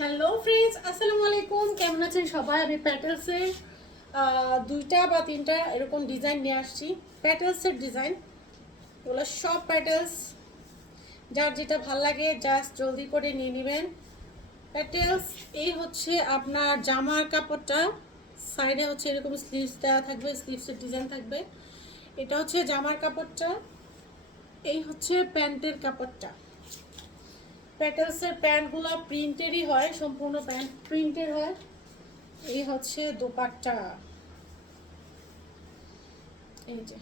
Hello friends আসসালামু আলাইকুম কেমন আছেন সবাই? আমি প্যাটেলসের দুইটা বা তিনটা এরকম ডিজাইন নিয়ে আসছি। প্যাটেলসের ডিজাইন এগুলো সব প্যাটেলস যার যেটা ভালো লাগে জাস্ট জলদি করে নিয়ে নেবেন। প্যাটেলস এই হচ্ছে আপনার জামার কাপড়টা। সাইডে হচ্ছে এরকম স্লিভস দেওয়া থাকবে স্লিভসের ডিজাইন থাকবে। এটা হচ্ছে জামার কাপড়টা। এই হচ্ছে প্যান্টের কাপড়টা। প্যাটেলসের প্যান্টগুলো প্রিন্টেরই হয়, সম্পূর্ণ প্যান্ট প্রিন্টের হয়। এই হচ্ছে দোপাট্টা। এই যে,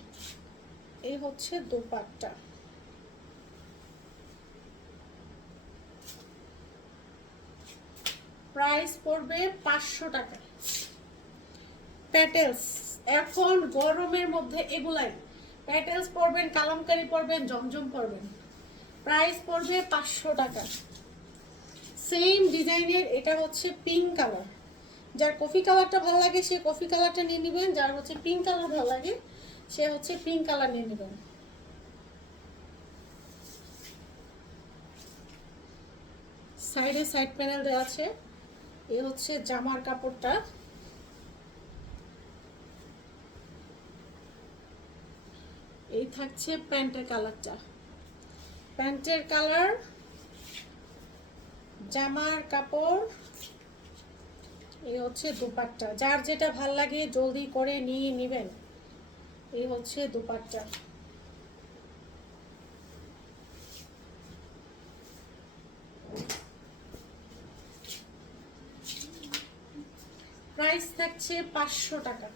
এই হচ্ছে দোপাট্টা। প্রাইস পড়বে পাঁচশো টাকা। প্যাটেলস এখন গরমের মধ্যে এগুলাই। প্যাটেলস পরবেন, কালামকারি পরবেন, জমজম পরবেন। প্রাইস পড়বে পাঁচশো টাকা। সেম ডিজাইনের, এটা হচ্ছে পিঙ্ক কালার যার কফি কালারটা ভালো লাগে, সে কফি কালারটা নিয়ে নেবেন। যার হচ্ছে পিঙ্ক কালার ভালো লাগে, সে হচ্ছে পিঙ্ক কালার নিয়ে নেবেন। সাইডে সাইড প্যানেল দেওয়া আছে। এ হচ্ছে জামার কাপড়টা। এই থাকছে প্যান্টের কালারটা প্যান্টের কালার, জামার কাপড়, এই হচ্ছে দুপাট্টা। যার যেটা ভালো লাগে জলদি করে নিয়ে নেবেন। এই হচ্ছে দুপাট্টা। প্রাইস থাকছে পাঁচশো টাকা।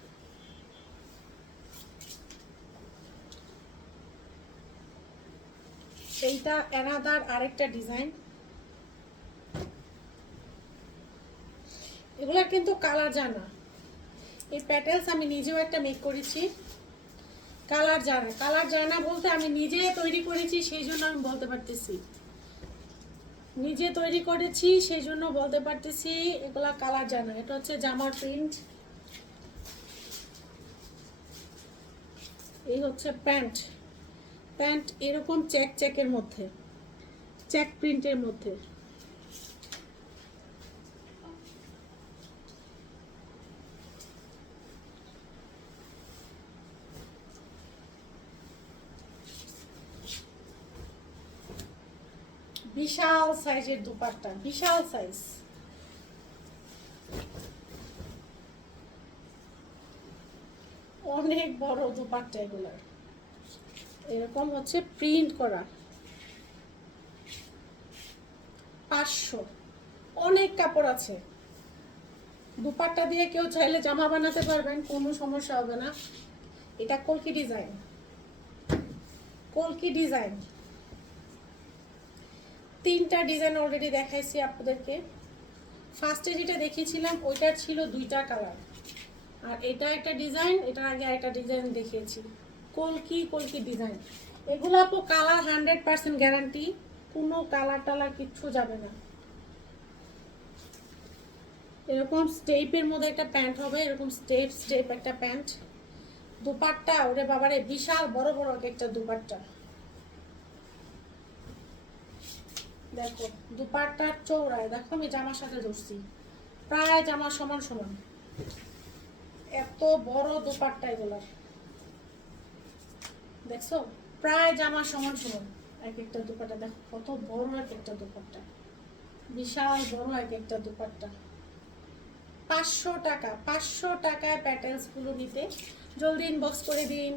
এইটা অ্যানাদার আরেকটা ডিজাইন এগুলা কিন্তু কালার জানা এই প্যাটেলস আমি নিজেও একটা মেক করেছি। কালার জানা কালার জানা বলতে আমি নিজে তৈরি করেছি সেই জন্য আমি বলতে পারতেছি। নিজে তৈরি করেছি সেই জন্য বলতে পারতেছি, এগুলা কালার জানা এটা হচ্ছে জামার প্রিন্ট এই হচ্ছে প্যান্ট। প্যান্ট এরকম চেক চেকের মধ্যে, চেক প্রিন্টের মধ্যে। বিশাল সাইজের দুপাট্টা, বিশাল সাইজ। অনেক বড় দুপাট্টা এগুলার। এরকম হচ্ছে প্রিন্ট করা। পাঁচশো। অনেক কাপড় আছে। দুপাট্টা দিয়ে কেউ চাইলে জামা বানাতে পারবেন, কোনো সমস্যা হবে না। এটা কলকি ডিজাইন কলকি ডিজাইন তিনটা ডিজাইন অলরেডি দেখাইছি আপনাদেরকে। ফার্স্টে যেটা দেখিয়েছিলাম, ওইটার ছিল দুইটা কালার আর এটা একটা ডিজাইন এটার আগে একটা ডিজাইন দেখিয়েছি। কলকি কলকি ডিজাইন এগুলো আপু কালার হান্ড্রেড পার্সেন্ট গ্যারান্টি কোনো কালার টালার কিচ্ছু যাবে না। এরকম স্টেপের মধ্যে একটা প্যান্ট হবে, এরকম স্টেপ স্টেপ একটা প্যান্ট দুপাট্টা, ওরে বাবারে, বিশাল বড় বড় এক একটা দুপাট্টা। দেখো, দুপাট্টার চৌড়ায় দেখো আমি জামার সাথে ধরছি। প্রায় জামার সমান সমান। এত বড় দুপাট্টা এগুলার। দেখছ? প্রায় জামা সমান সমান। এক একটা দুপাট্টা, দেখো কত বড় এক একটা দুপাট্টা। বিশাল বড় এক একটা দুপাট্টা। পাঁচশো টাকা, পাঁচশো টাকায় প্যাটেলসগুলো নিতে জলদি ইনবক্স করে দিন।